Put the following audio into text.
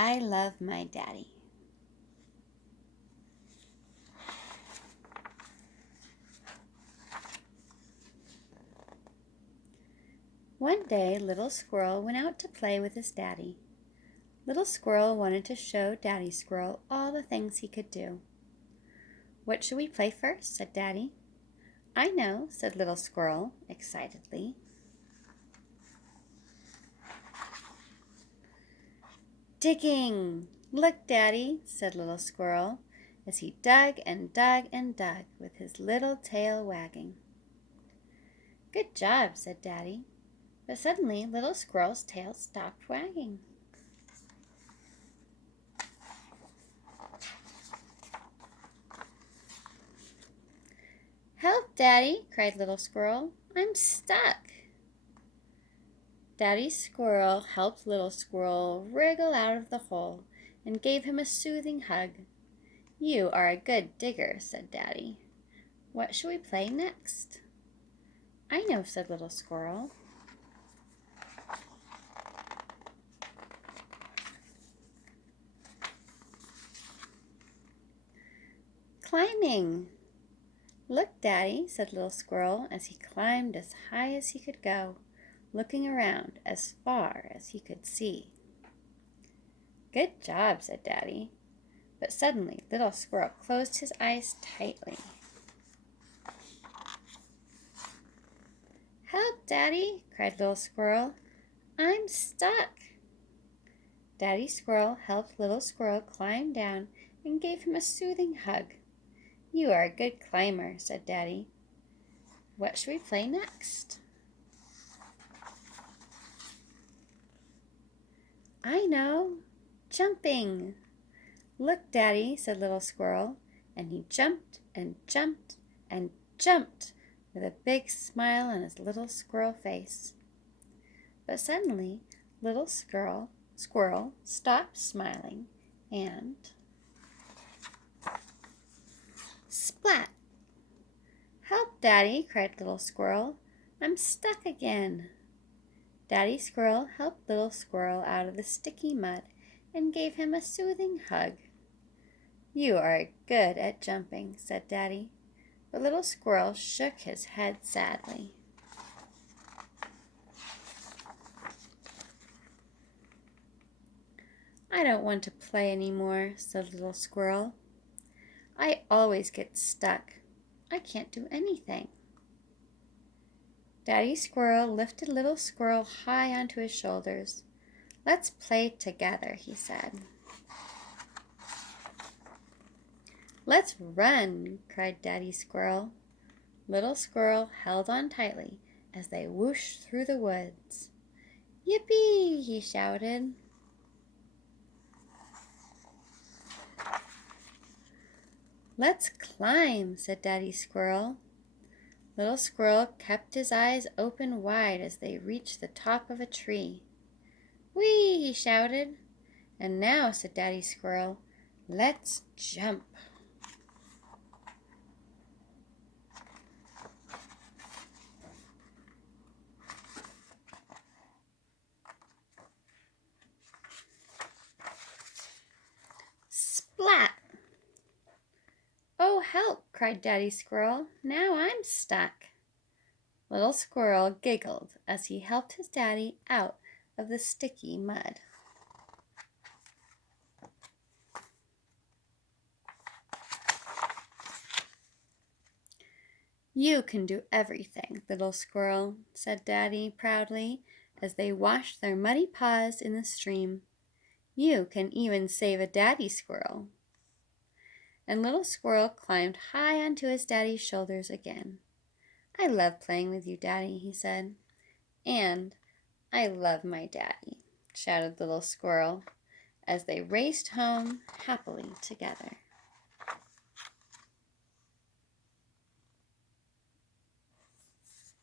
I love my daddy. One day, Little Squirrel went out to play with his daddy. Little Squirrel wanted to show Daddy Squirrel all the things he could do. "What should we play first?" said Daddy. "I know," said Little Squirrel excitedly. "Digging! Look, Daddy," said Little Squirrel, as he dug and dug and dug with his little tail wagging. "Good job," said Daddy, but suddenly Little Squirrel's tail stopped wagging. "Help, Daddy!" cried Little Squirrel. "I'm stuck." Daddy Squirrel helped Little Squirrel wriggle out of the hole and gave him a soothing hug. "You are a good digger," said Daddy. "What shall we play next?" "I know," said Little Squirrel. "Climbing! Look, Daddy," said Little Squirrel as he climbed as high as he could go, looking around as far as he could see. "Good job," said Daddy, but suddenly Little Squirrel closed his eyes tightly. "Help, Daddy!" cried Little Squirrel. "I'm stuck." Daddy Squirrel helped Little Squirrel climb down and gave him a soothing hug. "You are a good climber," said Daddy. "What shall we play next?" "I know! Jumping! Look, Daddy," said Little Squirrel, and he jumped and jumped and jumped with a big smile on his little squirrel face. But suddenly Little Squirrel stopped smiling and splat! "Help, Daddy!" cried Little Squirrel. "I'm stuck again." Daddy Squirrel helped Little Squirrel out of the sticky mud and gave him a soothing hug. "You are good at jumping," said Daddy, but Little Squirrel shook his head sadly. "I don't want to play any more," said Little Squirrel. "I always get stuck. I can't do anything." Daddy Squirrel lifted Little Squirrel high onto his shoulders. "Let's play together," he said. "Let's run!" cried Daddy Squirrel. Little Squirrel held on tightly as they whooshed through the woods. "Yippee!" he shouted. "Let's climb," said Daddy Squirrel. Little Squirrel kept his eyes open wide as they reached the top of a tree. "Whee!" he shouted. "And now," said Daddy Squirrel, "let's jump." Splat! "Oh, help!" cried Daddy Squirrel. "Now I'm stuck." Little Squirrel giggled as he helped his daddy out of the sticky mud. "You can do everything, Little Squirrel," said Daddy proudly as they washed their muddy paws in the stream. "You can even save a daddy squirrel." And Little Squirrel climbed high onto his daddy's shoulders again. "I love playing with you, Daddy," he said. "And I love my daddy," shouted Little Squirrel as they raced home happily together.